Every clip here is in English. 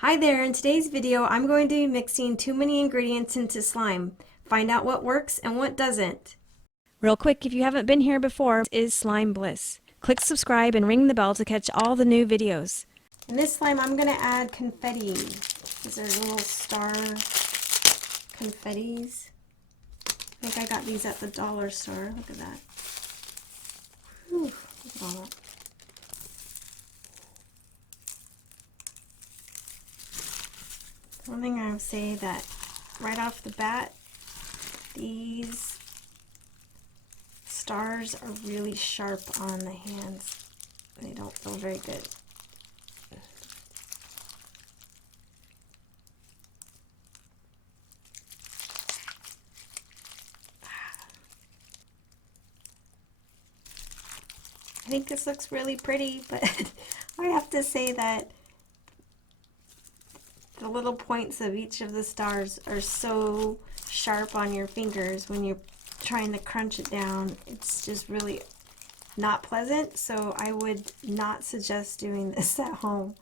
Hi there, in today's video I'm going to be mixing too many ingredients into slime. Find out what works and what doesn't. Real quick, if you haven't been here before, this is Slime Bliss. Click subscribe and ring the bell to catch all the new videos. In this slime I'm going to add confetti. These are little star confettis. I think I got these at the dollar store. Look at that. Whew, look at all that. One thing I would say that right off the bat, these stars are really sharp on the hands. They don't feel very good. I think this looks really pretty, but I have to say that the little points of each of the stars are so sharp on your fingers when you're trying to crunch it down. It's just really not pleasant, so I would not suggest doing this at home.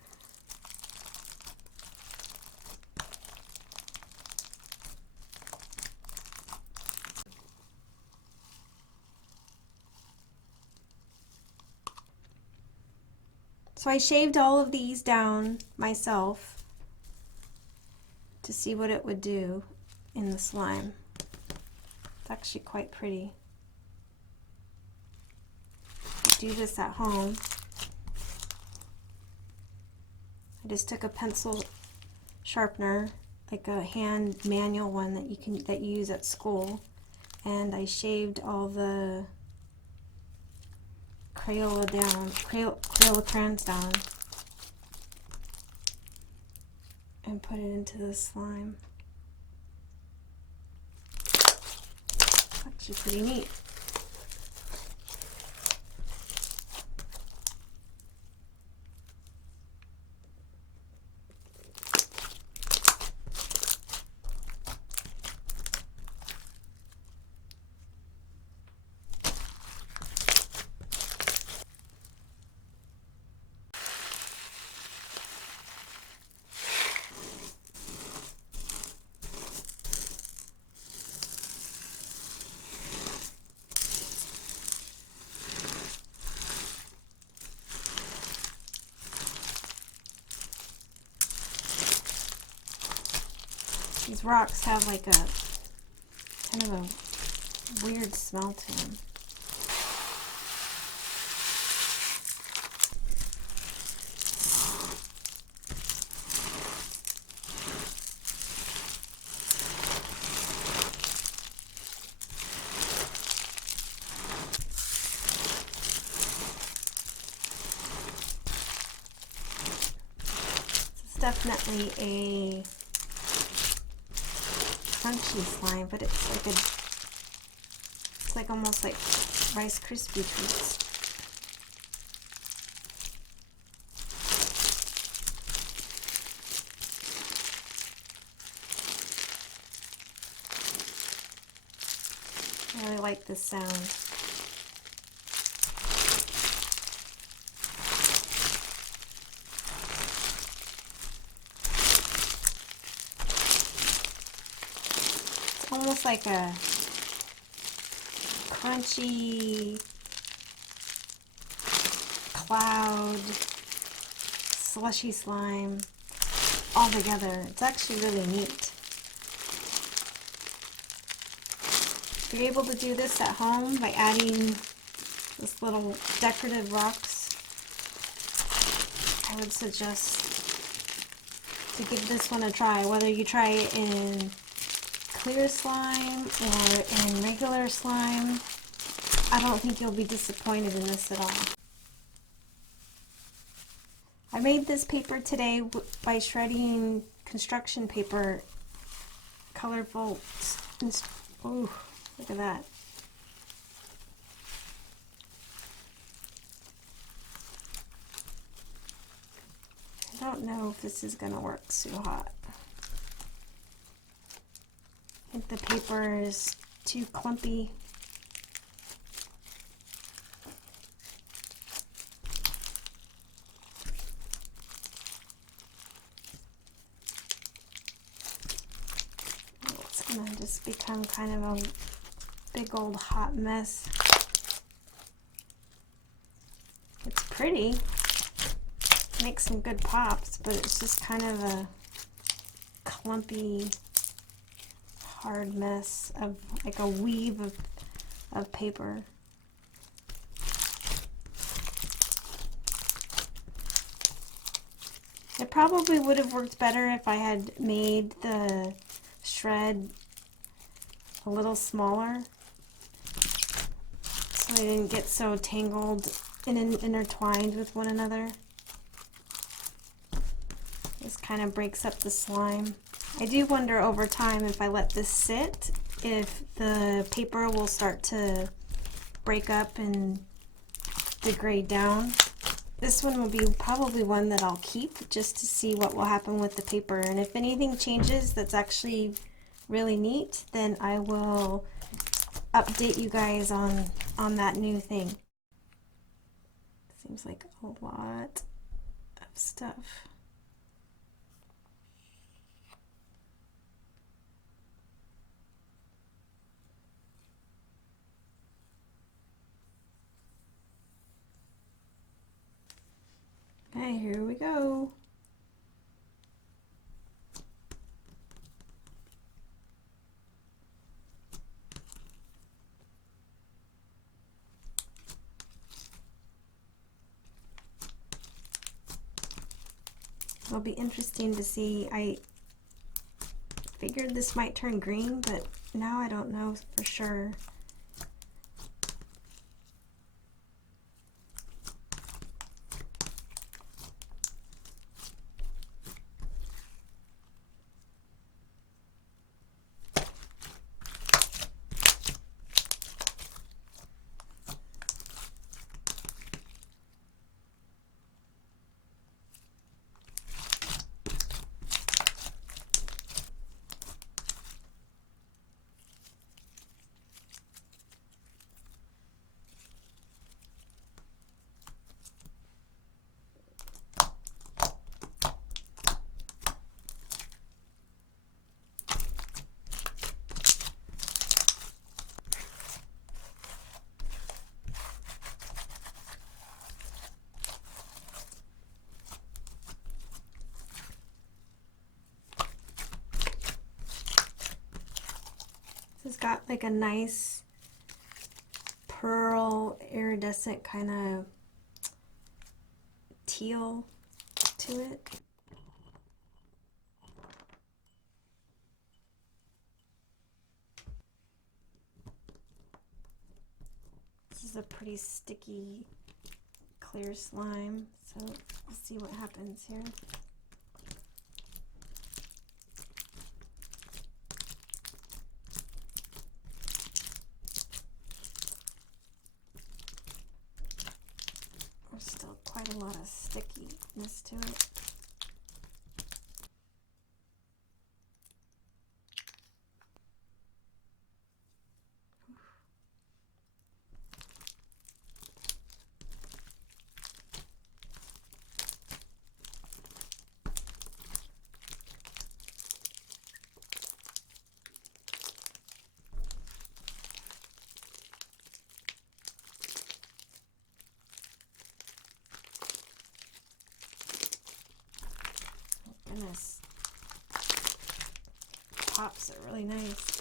So I shaved all of these down myself to see what it would do in the slime. It's actually quite pretty. Do this at home. I just took a pencil sharpener, like a hand manual one that you use at school, and I shaved all the Crayola crayons down and put it into the slime. It's actually pretty neat. These rocks have like a kind of a weird smell to them. It's definitely a crunchy slime, but it's like almost like Rice Krispie treats. I really like this sound. Almost like a crunchy cloud slushy slime all together. It's actually really neat. If you're able to do this at home by adding this little decorative rocks, I would suggest to give this one a try, whether you try it in clear slime or in regular slime. I don't think you'll be disappointed in this at all. I made this paper today by shredding construction paper, colorful. Ooh, look at that. I don't know if this is going to work too hot. I think the paper is too clumpy. And then just become kind of a big old hot mess. It's pretty, makes some good pops, but it's just kind of a clumpy, hard mess of like a weave of paper. It probably would have worked better if I had made the shred a little smaller so they didn't get so tangled and intertwined with one another. This kind of breaks up the slime. I do wonder over time, if I let this sit, if the paper will start to break up and degrade down. This one will be probably one that I'll keep just to see what will happen with the paper. And if anything changes that's actually really neat, then I will update you guys on that new thing. Seems like a lot of stuff. Okay, here we go. It'll be interesting to see. I figured this might turn green, but now I don't know for sure. It's got like a nice pearl iridescent kind of teal to it. This is a pretty sticky clear slime, so we'll see what happens here. There's still quite a lot of stickiness to it. Goodness, pops are really nice.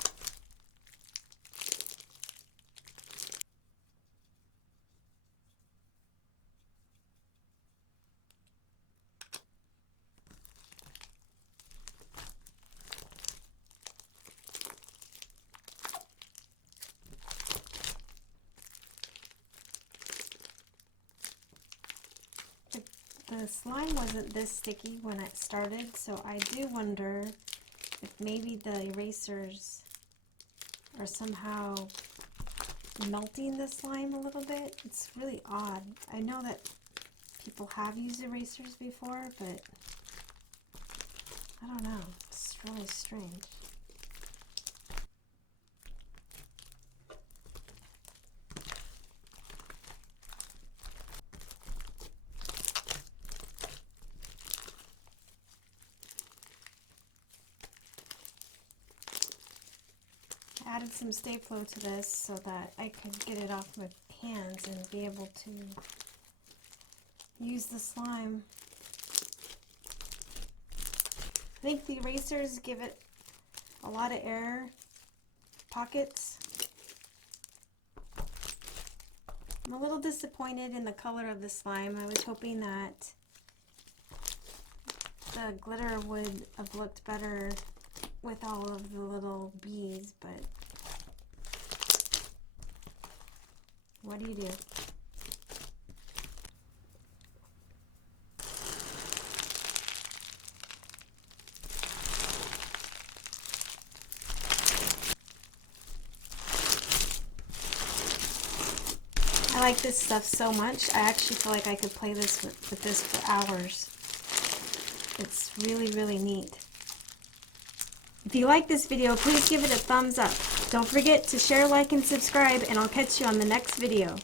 The slime wasn't this sticky when it started, so I do wonder if maybe the erasers are somehow melting the slime a little bit. It's really odd. I know that people have used erasers before, but I don't know. It's really strange. added some stay flow to this so that I could get it off my hands and be able to use the slime. I think the erasers give it a lot of air pockets. I'm a little disappointed in the color of the slime. I was hoping that the glitter would have looked better with all of the little bees, but what do you do? I like this stuff so much. I actually feel like I could play this with this for hours. It's really, really neat. If you like this video, please give it a thumbs up. Don't forget to share, like, and subscribe, and I'll catch you on the next video.